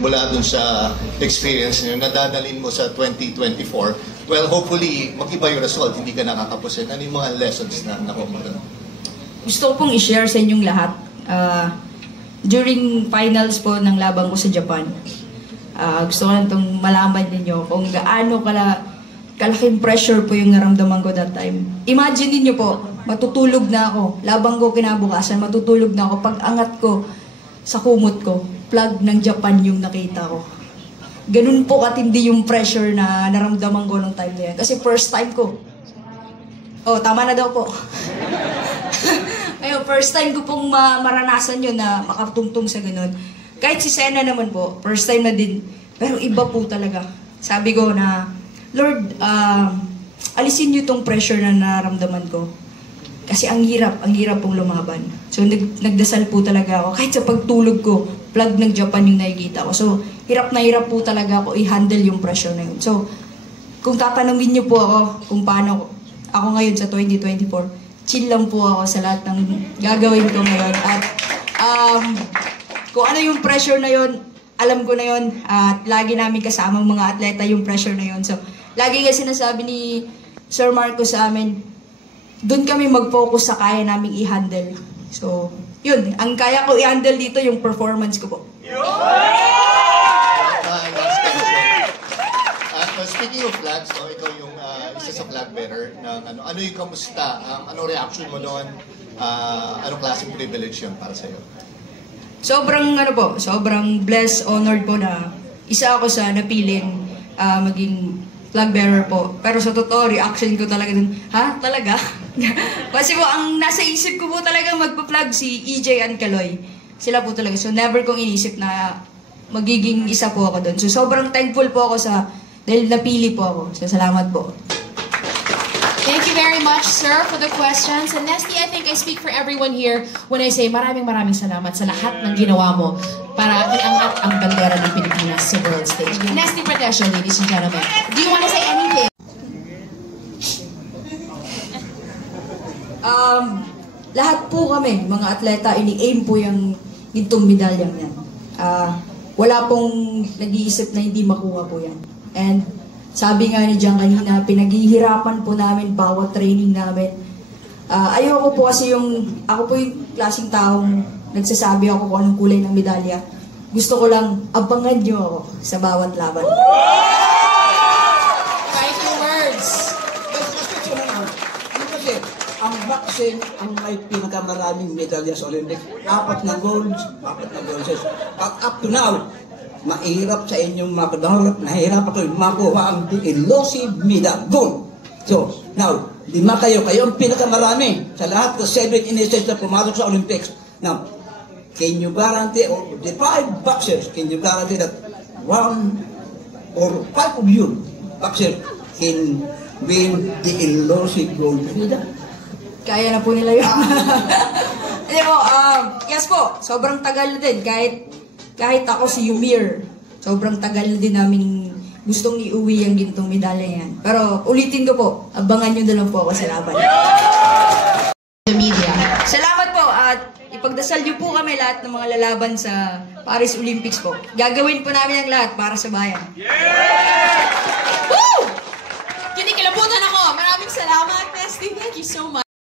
Mula dun sa experience nyo, nadadalin mo sa 2024, well, hopefully, mag-iba yung result, hindi ka nakakapusin. Ano yung mga lessons na nakuha mo doon? Gusto ko pong i-share sa inyong lahat. During finals po ng laban ko sa Japan, gusto ko lang itong malaman ninyo kung gaano kalaking pressure po yung naramdaman ko that time. Imagine niyo po, matutulog na ako. Laban ko kinabukasan, matutulog na ako. Pag angat ko sa kumot ko, flag ng Japan yung nakita ko. Ganun po katindi yung pressure na naramdaman ko nung time na yan. Kasi first time ko. Oh, tama na daw po. Ayun, first time ko pong maranasan yun na makatungtong sa ganun. Kahit si Sena naman po, first time na din. Pero iba po talaga. Sabi ko na, Lord, alisin niyo tong pressure na naramdaman ko. Kasi ang hirap pong lumaban. So nagdasal po talaga ako. Kahit sa pagtulog ko, flag ng Japan yung nakikita ko. So hirap na hirap po talaga ako i-handle yung pressure na yun. So kung tatanungin niyo po ako kung paano ako ngayon sa 2024, chill lang po ako sa lahat ng gagawin ko ngayon. At kung ano yung pressure na yun, alam ko na yun. At lagi namin kasamang mga atleta yung pressure na yun. So lagi kasi sinasabi ni Sir Marco sa amin, doon kami mag-focus sa kaya naming i-handle. So, yun. Ang kaya ko i-handle dito yung performance ko po. Speaking of flags, no, ikaw yung isa sa flag bearer. Ano yung kamusta? Ano reaction mo doon? Anong klaseng privilege yun para sa'yo? Sobrang blessed, honored po na isa ako sa napiling maging flag bearer po. Pero sa totoo, reaction ko talaga dun, ha? Talaga? Kasi po, ang nasa isip ko po talaga magpa-flag si EJ and Kaloy. Sila po talaga. So, never kong inisip na magiging isa po ako dun. So, sobrang thankful po ako dahil napili po ako. So, salamat po. Thank you very much, sir, for the questions. And Nesty, I think I speak for everyone here when I say maraming salamat sa lahat ng ginawa mo para iangat ang bandera ng Pilipinas sa world stage. Nesty Pradesio, ladies and gentlemen. Do you want to say anything? Lahat po kami, mga atleta, ini-aim po yung gintong medalyang yan. Wala pong nag-iisip na hindi makuha po yan. And sabi nga ni Jan kanina, pinaghihirapan po namin bawat training namin. Ayoko po kasi ako po yung klaseng taong nagsasabi ako kung anong kulay ng medalya. Gusto ko lang, abangan nyo ako sa bawat laban. Fighting words. Kasi ang boxing ang may pinakamaraming medalya sa Olympics. 4 na golds, 4 na bronzes. But up to now, mahirap sa inyong nahihirap ako makuha ang elusive medal, gold. So, now, 5 kayo ang pinakamarami sa lahat ng 7 innocents na pumasok sa Olympics. Now, can you guarantee, or the 5 boxers, can you guarantee that 1 or 5 of you boxers can win the elusive gold medal? Kaya na po nila yun. Yes po, sobrang tagal na din. Kahit ako si Yumir, sobrang tagal din namin gustong iuwi ang gintong medalya yan. Pero ulitin ko po, abangan nyo na lang po ako sa laban. The media. Salamat po at ipagdasal nyo po kami lahat ng mga lalaban sa Paris Olympics po. Gagawin po namin ang lahat para sa bayan. Woo! Kinikilabutan ako. Maraming salamat, Nesty. Thank you so much.